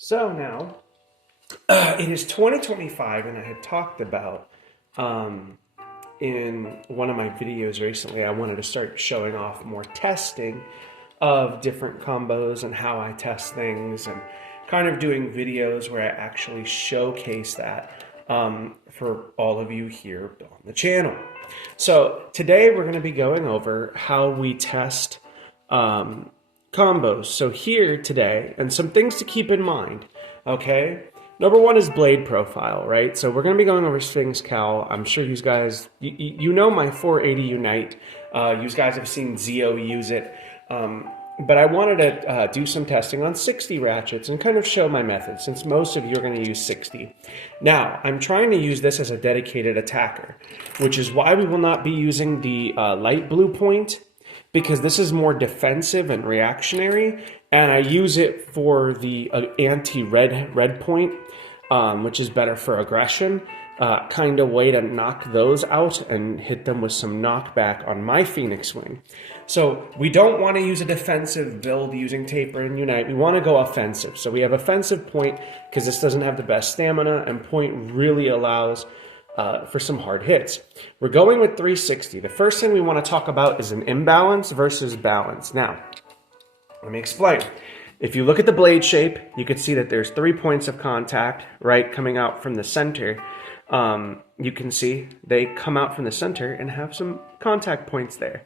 So now, it is 2025, and I had talked about in one of my videos recently, I wanted to start showing off more testing of different combos and how I test things, and kind of doing videos where I actually showcase that for all of you here on the channel. So today we're going to be going over how we test combos. So here today, and some things to keep in mind, okay? Number one is blade profile, right? So we're going to be going over Sphinx Cowl. I'm sure you guys, you know my 480 Unite. You guys have seen Zio use it. But I wanted to do some testing on 60 ratchets and kind of show my method, since most of you are going to use 60. Now, I'm trying to use this as a dedicated attacker, which is why we will not be using the light blue point, because this is more defensive and reactionary, and I use it for the anti-red point, which is better for aggression. Kind of way to knock those out and hit them with some knockback on my Phoenix Wing. So we don't want to use a defensive build using Taper and Unite. We want to go offensive. So we have offensive point because this doesn't have the best stamina, and point really allows for some hard hits. We're going with 360. The first thing we want to talk about is an imbalance versus balance. Now, let me explain. If you look at the blade shape, you can see that there's 3 points of contact, right, coming out from the center. You can see they come out from the center and have some contact points there.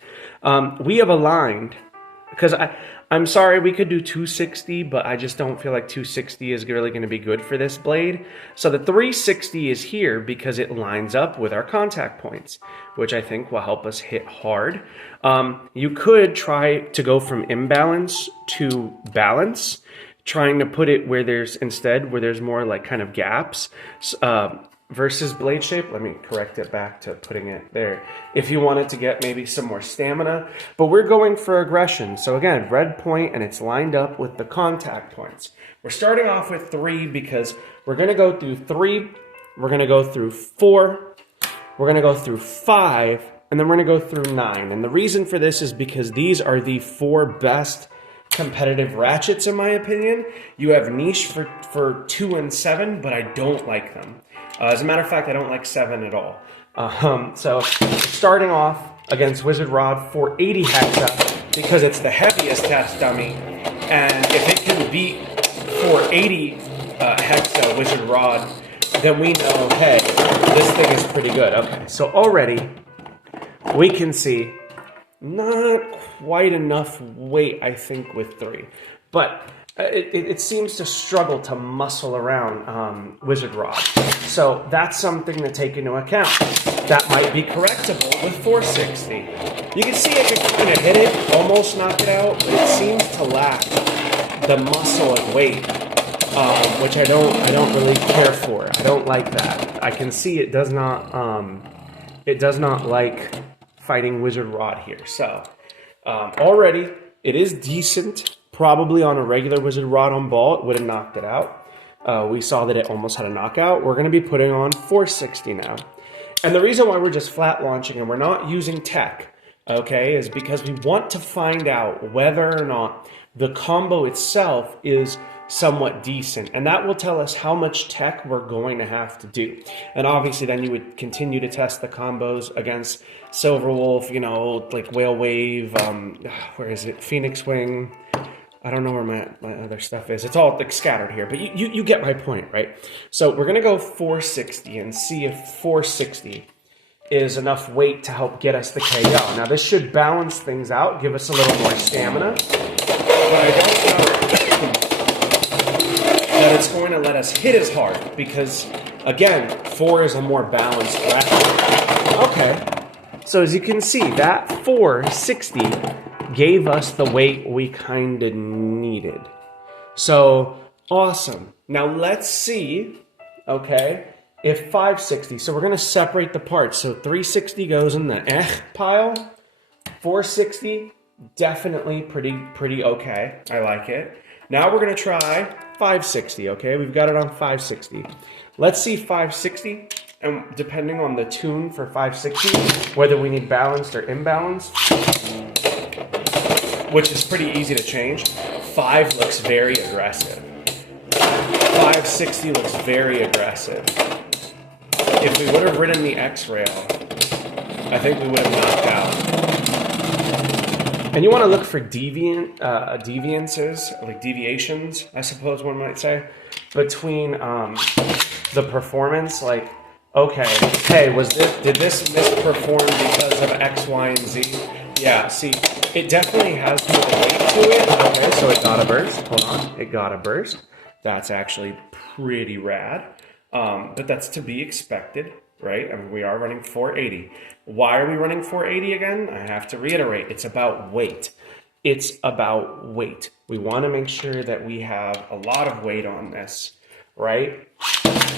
We have aligned, because I'm sorry, we could do 260, but I just don't feel like 260 is really going to be good for this blade. So the 360 is here because it lines up with our contact points, which I think will help us hit hard. You could try to go from imbalance to balance, trying to put it where there's where there's more like kind of gaps. Versus blade shape, let me correct it back to putting it there. If you wanted to get maybe some more stamina, but we're going for aggression. So again, red point, and it's lined up with the contact points. We're starting off with 3 because we're going to go through 3, we're going to go through 4, we're going to go through 5, and then we're going to go through 9. And the reason for this is because these are the 4 best competitive ratchets in my opinion. You have niche for 2 and 7, but I don't like them. As a matter of fact, I don't like 7 at all. So starting off against Wizard Rod 480 Hexa, because it's the heaviest test dummy, and if it can beat 480 Hexa Wizard Rod, then we know, hey, this thing is pretty good. Okay, so already we can see not quite enough weight, I think, with 3, but it seems to struggle to muscle around Wizard Rod. So that's something to take into account. That might be correctable with 460. You can see it could kind of hit it, almost knock it out, but it seems to lack the muscle and weight, which I don't really care for. I don't like that. I can see it does not like fighting Wizard Rod here. So already it is decent. Probably on a regular Wizard Rod on ball, it would have knocked it out. We saw that it almost had a knockout. We're going to be putting on 460 now. And the reason why we're just flat launching and we're not using tech, okay, is because we want to find out whether or not the combo itself is somewhat decent. And that will tell us how much tech we're going to have to do. And obviously then you would continue to test the combos against Silver Wolf, you know, like Whale Wave, where is it, Phoenix Wing. I don't know where my other stuff is. It's all like scattered here, but you get my point, right? So we're going to go 460 and see if 460 is enough weight to help get us the KO. Now this should balance things out, give us a little more stamina, but I don't know that it's going to let us hit as hard because, again, 4 is a more balanced ratchet. Okay, so as you can see, that 460 gave us the weight we kind of needed. So, awesome. Now let's see, okay, if 560, so we're going to separate the parts. So 360 goes in the pile, 460, definitely pretty okay. I like it. Now we're going to try 560, okay? We've got it on 560. Let's see 560, and depending on the tune for 560, whether we need balanced or imbalanced, which is pretty easy to change. 5 looks very aggressive. 560 looks very aggressive. If we would have ridden the X rail, I think we would have knocked out. And you want to look for deviances, like deviations, I suppose one might say, between the performance. Like, okay, hey, did this misperform because of X, Y, and Z? Yeah, see, it definitely has more weight to it. Okay, so it got a burst. Hold on, it got a burst. That's actually pretty rad, but that's to be expected, right? I mean, we are running 480. Why are we running 480 again? I have to reiterate, it's about weight. It's about weight. We want to make sure that we have a lot of weight on this, right?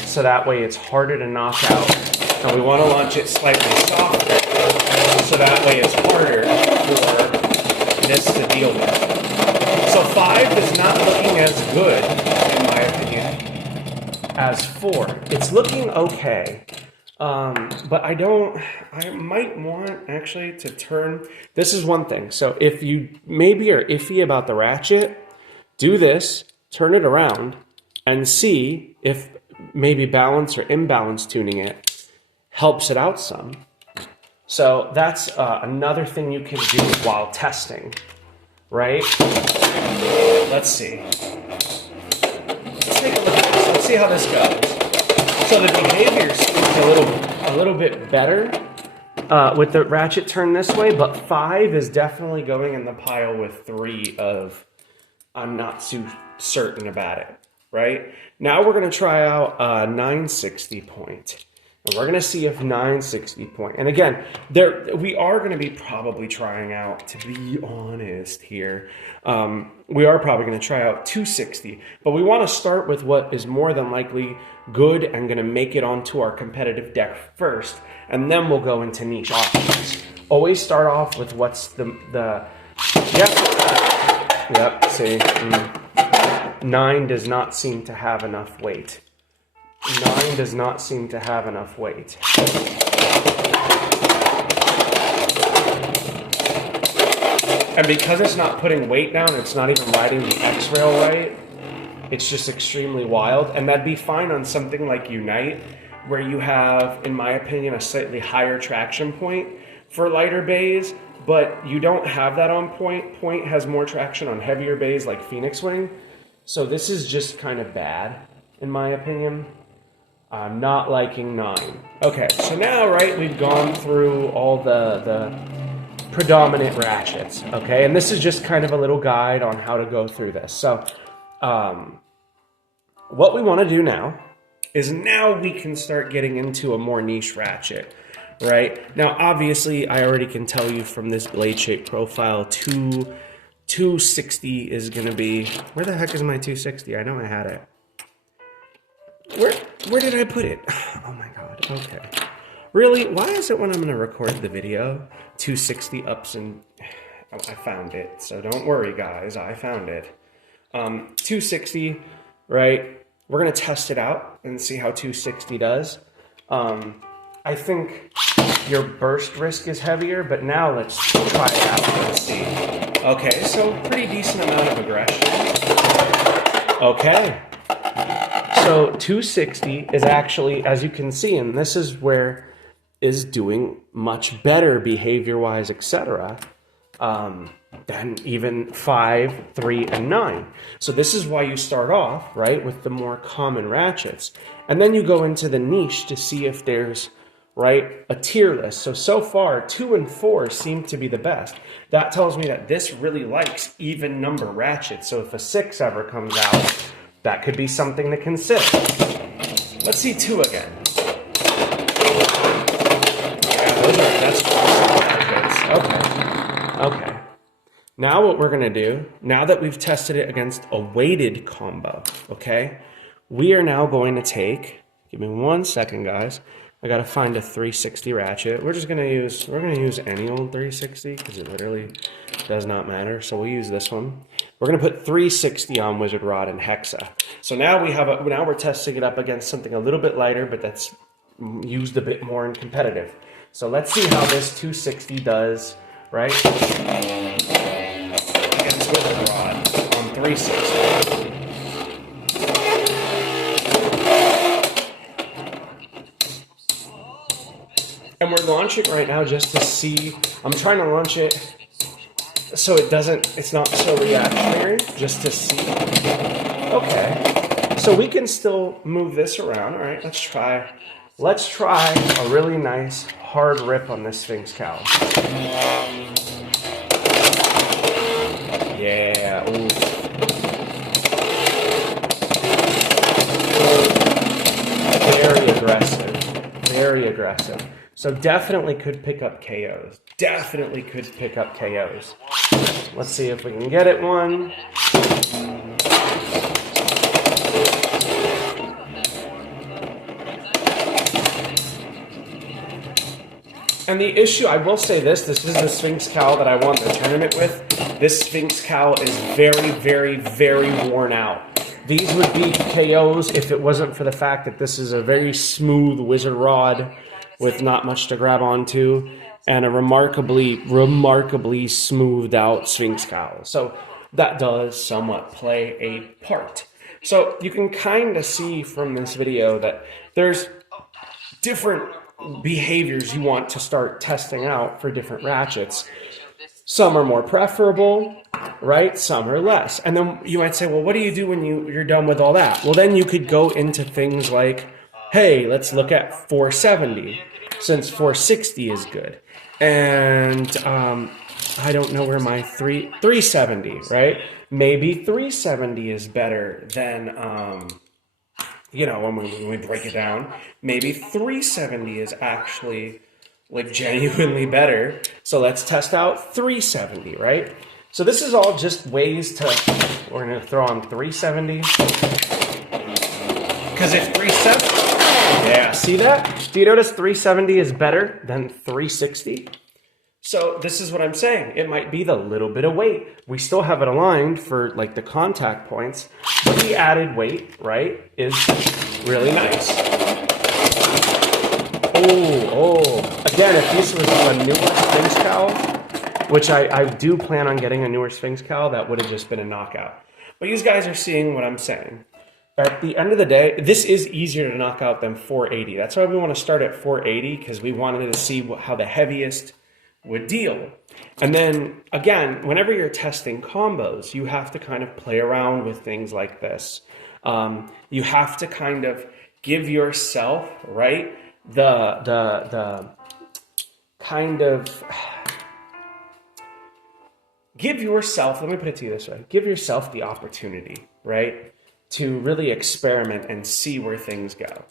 So that way it's harder to knock out. And we want to launch it slightly softer, so that way it's harder for this to deal with. So 5 is not looking as good, in my opinion, as 4. It's looking okay. But I might want actually to turn, this is one thing. So if you maybe are iffy about the Ratchet, do this, turn it around, and see if maybe balance or imbalance tuning it helps it out some. So that's another thing you can do while testing, right? Let's see. Let's take a look at this. Let's see how this goes. So the behavior seems a little bit better with the Ratchet turn this way, but 5 is definitely going in the pile with 3 of I'm not too certain about it, right? Now we're going to try out a 960 point. And we're going to see if 960 point. And again, we are going to be probably trying out, to be honest here, we are probably going to try out 260. But we want to start with what is more than likely good and going to make it onto our competitive deck first. And then we'll go into niche options. Always start off with what's Yep, see. 9 does not seem to have enough weight. 9 does not seem to have enough weight. And because it's not putting weight down, it's not even riding the X rail right, it's just extremely wild. And that'd be fine on something like Unite, where you have, in my opinion, a slightly higher traction point for lighter bays, but you don't have that on Point. Point has more traction on heavier bays like Phoenix Wing. So this is just kind of bad, in my opinion. I'm not liking 9. Okay, so now, right, we've gone through all the predominant ratchets, okay? And this is just kind of a little guide on how to go through this. So what we want to do now is now we can start getting into a more niche ratchet, right? Now, obviously, I already can tell you from this blade shape profile, 260 is going to be... Where the heck is my 260? I know I had it. Where did I put it? Oh my god, okay. Really? Why is it when I'm going to record the video, 260 ups and... Oh, I found it, so don't worry guys, I found it. 260, right? We're going to test it out and see how 260 does. I think your burst risk is heavier, but now let's try it out and see. Okay, so pretty decent amount of aggression. Okay. So 260 is actually, as you can see, and this is where is doing much better behavior-wise, etc., than even 5, 3, and 9. So this is why you start off, right, with the more common ratchets. And then you go into the niche to see if there's, right, a tier list. So far, 2 and 4 seem to be the best. That tells me that this really likes even number ratchets. So if a 6 ever comes out, that could be something to consider. Let's see 2 again. Yeah, that's okay. Now what we're gonna do, now that we've tested it against a weighted combo, okay, we are now going to take, give me 1 second guys, I gotta find a 360 ratchet. We're gonna use any old 360 because it literally does not matter. So we'll use this one. We're gonna put 360 on Wizard Rod and Hexa. So now now we're testing it up against something a little bit lighter, but that's used a bit more in competitive. So let's see how this 260 does, right? Against Wizard Rod on 360. And we're launching right now just to see. I'm trying to launch it so it's not so reactionary, just to see. Okay, so we can still move this around. All right, let's try a really nice hard rip on this Sphinx cowl. Yeah, ooh. Very aggressive, very aggressive. So definitely could pick up KOs. Definitely could pick up KOs. Let's see if we can get it one. And the issue, I will say this is the Sphinx cowl that I won the tournament with. This Sphinx cowl is very, very, very worn out. These would be KOs if it wasn't for the fact that this is a very smooth wizard rod with not much to grab onto and a remarkably, remarkably smoothed out Sphinx cowl. So that does somewhat play a part. So you can kind of see from this video that there's different behaviors you want to start testing out for different ratchets. Some are more preferable, right? Some are less. And then you might say, well, what do you do when you're done with all that? Well, then you could go into things like, hey, let's look at 470, since 460 is good. And I don't know where my 370, right? Maybe 370 is better than, you know, when we break it down, maybe 370 is actually like genuinely better. So let's test out 370, right? So this is all just ways to, we're going to throw on 370. Because if 370, yeah, see that? Do you notice 370 is better than 360? So this is what I'm saying. It might be the little bit of weight. We still have it aligned for like the contact points, but the added weight, right, is really nice. Oh. Again, if this was a newer Sphinx cowl, which I do plan on getting a newer Sphinx cowl, that would have just been a knockout. But you guys are seeing what I'm saying. At the end of the day, this is easier to knock out than 480. That's why we want to start at 480, because we wanted to see how the heaviest would deal. And then again, whenever you're testing combos, you have to kind of play around with things like this. You have to kind of give yourself, right, the kind of give yourself, let me put it to you this way, give yourself the opportunity, right, to really experiment and see where things go.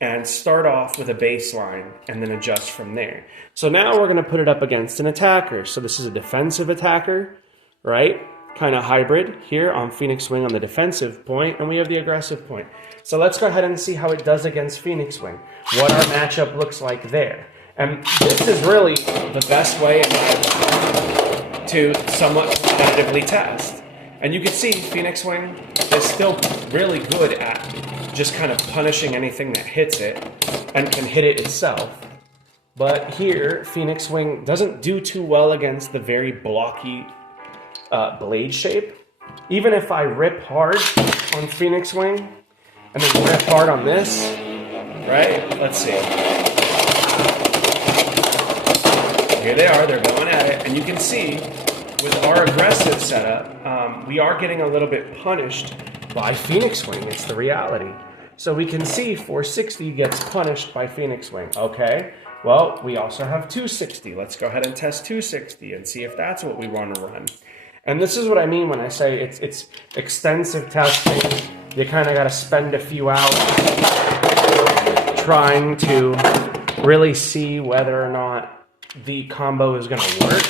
And start off with a baseline and then adjust from there. So now we're going to put it up against an attacker. So this is a defensive attacker, right? Kind of hybrid here on Phoenix Wing on the defensive point, and we have the aggressive point. So let's go ahead and see how it does against Phoenix Wing, what our matchup looks like there. And this is really the best way to somewhat competitively test. And you can see Phoenix Wing is still really good at just kind of punishing anything that hits it and can hit it itself. But here, Phoenix Wing doesn't do too well against the very blocky blade shape. Even if I rip hard on Phoenix Wing and then rip hard on this, right? Let's see. Here they are, they're going at it. And you can see with our aggressive setup, we are getting a little bit punished by Phoenix Wing. It's the reality. So we can see 460 gets punished by Phoenix Wing. Okay, well, we also have 260. Let's go ahead and test 260 and see if that's what we want to run. And this is what I mean when I say it's extensive testing. You kind of got to spend a few hours trying to really see whether or not the combo is going to work,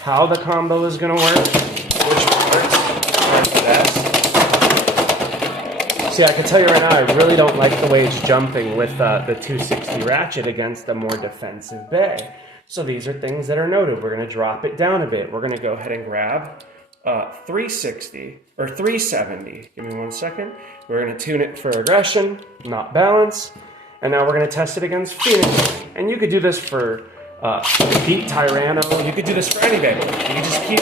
how the combo is going to work, which parts are the best. See, I can tell you right now, I really don't like the way it's jumping with the 260 Ratchet against a more defensive bay. So these are things that are noted. We're going to drop it down a bit. We're going to go ahead and grab 360 or 370. Give me 1 second. We're going to tune it for aggression, not balance. And now we're going to test it against Phoenix. And you could do this for Beat Tyranno. You could do this for any Beyblade. You can just keep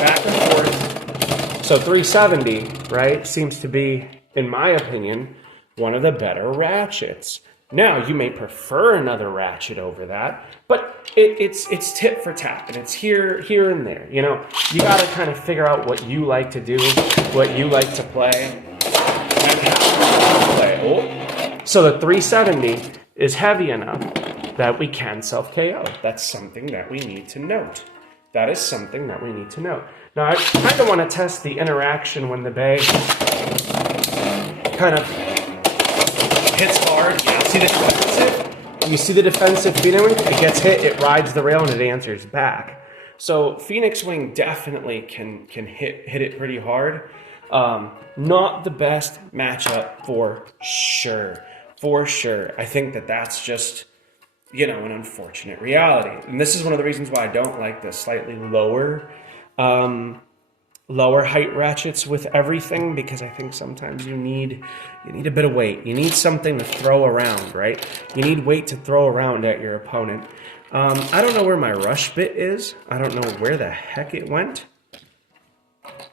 back and forth. So 370, right, seems to be, in my opinion, one of the better ratchets. Now, you may prefer another ratchet over that, but it's tit for tat, and it's here and there. You know, you got to kind of figure out what you like to do, what you like to play, and how to play. Oh. So the 370 is heavy enough that we can self-KO. That's something that we need to note. That is something that we need to note. Now, I kind of want to test the interaction when the bay kind of hits hard. Yeah, see the defensive? You see the defensive Phoenix Wing? It gets hit, it rides the rail, and it answers back. So Phoenix Wing definitely can hit it pretty hard. Not the best matchup for sure. For sure. I think that's just, you know, an unfortunate reality. And this is one of the reasons why I don't like the slightly lower height ratchets with everything, because I think sometimes you need a bit of weight. You need something to throw around, right? You need weight to throw around at your opponent. I don't know where my rush bit is. I don't know where the heck it went.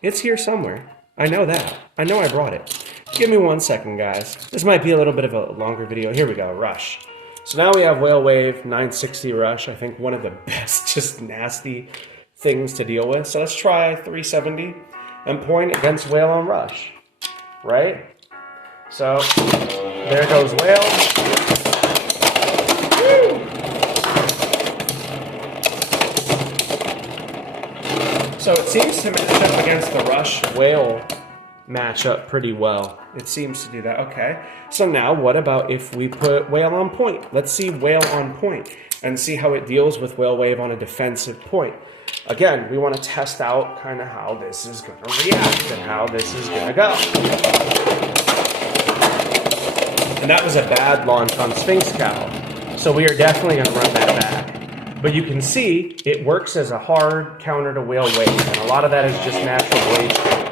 It's here somewhere. I know that. I know I brought it. Give me 1 second, guys. This might be a little bit of a longer video. Here we go, rush. So now we have Whale Wave 960 rush. I think one of the best, just nasty things to deal with. So let's try 370 and point against Whale on rush, right? So there goes Whale. Woo! So it seems to match up against the rush Whale matchup pretty well. It seems to do that. Okay. So now what about if we put Whale on point? Let's see Whale on point and see how it deals with Whale Wave on a defensive point. Again, we want to test out kind of how this is going to react and how this is going to go. And that was a bad launch on Sphinx Cowl. So we are definitely going to run that back. But you can see it works as a hard counter to Whale Wave. And a lot of that is just natural blade strength.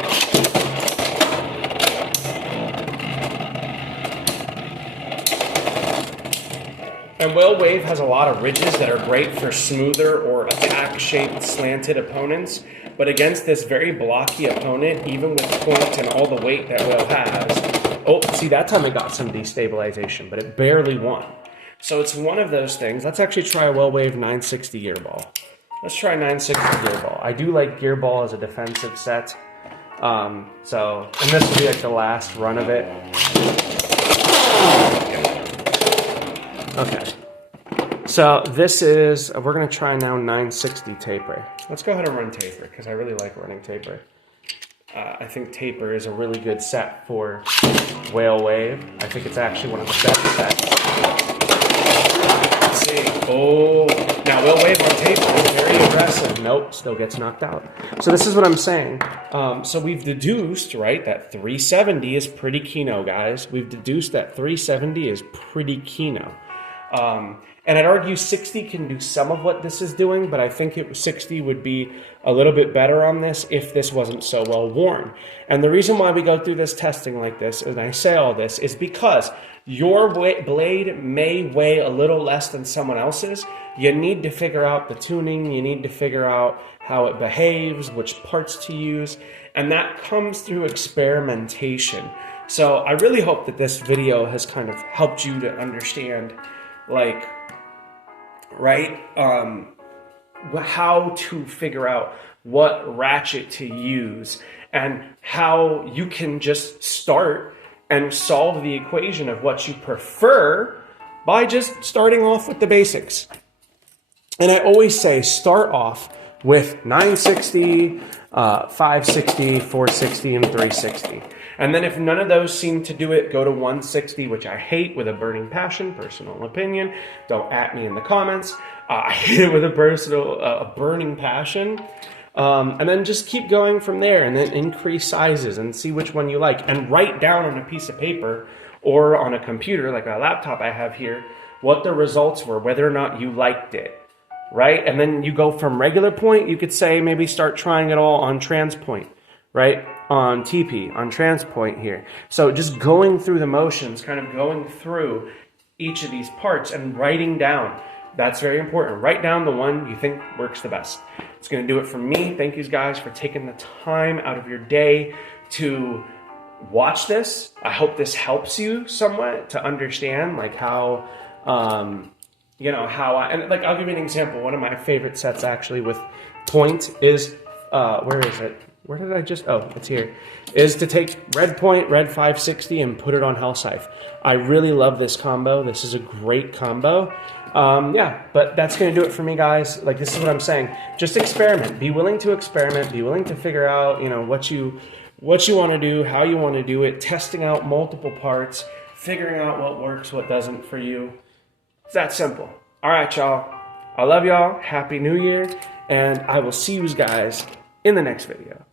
And Whale Wave has a lot of ridges that are great for smoother or attack-shaped slanted opponents. But against this very blocky opponent, even with point and all the weight that Whale has, oh, see, that time it got some destabilization, but it barely won. So it's one of those things. Let's actually try a Whale Wave 960 Gearball. Let's try 960 Gearball. I do like Gearball as a defensive set. And this will be like the last run of it. Okay, so this is, we're going to try now 960 Taper. Let's go ahead and run Taper, because I really like running Taper. I think Taper is a really good set for Whale Wave. I think it's actually one of the best sets. Let's see. Oh, now Whale Wave on Taper is very aggressive. Nope, still gets knocked out. So this is what I'm saying. So we've deduced, right, that 370 is pretty Kino, guys. We've deduced that 370 is pretty Kino. And I'd argue 60 can do some of what this is doing, but I think 60 would be a little bit better on this if this wasn't so well worn. And the reason why we go through this testing like this, and I say all this, is because your blade may weigh a little less than someone else's. You need to figure out the tuning, you need to figure out how it behaves, which parts to use, and that comes through experimentation. So I really hope that this video has kind of helped you to understand, like, right, how to figure out what ratchet to use and how you can just start and solve the equation of what you prefer by just starting off with the basics. And I always say start off with 960, 560, 460, and 360. And then if none of those seem to do it, go to 160, which I hate with a burning passion, personal opinion. Don't at me in the comments. I hate it with a burning passion. And then just keep going from there and then increase sizes and see which one you like. And write down on a piece of paper or on a computer, like a laptop I have here, what the results were, whether or not you liked it, right? And then you go from regular point, you could say maybe start trying it all on trans point, right? On TP, on trans point here. So just going through the motions, kind of going through each of these parts and writing down. That's very important. Write down the one you think works the best. It's going to do it for me. Thank you guys for taking the time out of your day to watch this. I hope this helps you somewhat to understand like how, you know, and like, I'll give you an example. One of my favorite sets actually with point is, where is it? Where did I just, oh, it's here, is to take red point, red 560 and put it on Hell Scythe. I really love this combo. This is a great combo. Yeah, but that's going to do it for me, guys. Like, this is what I'm saying. Just experiment. Be willing to experiment. Be willing to figure out, you know, what you want to do, how you want to do it, testing out multiple parts, figuring out what works, what doesn't for you. It's that simple. All right, y'all. I love y'all. Happy New Year. And I will see you guys in the next video.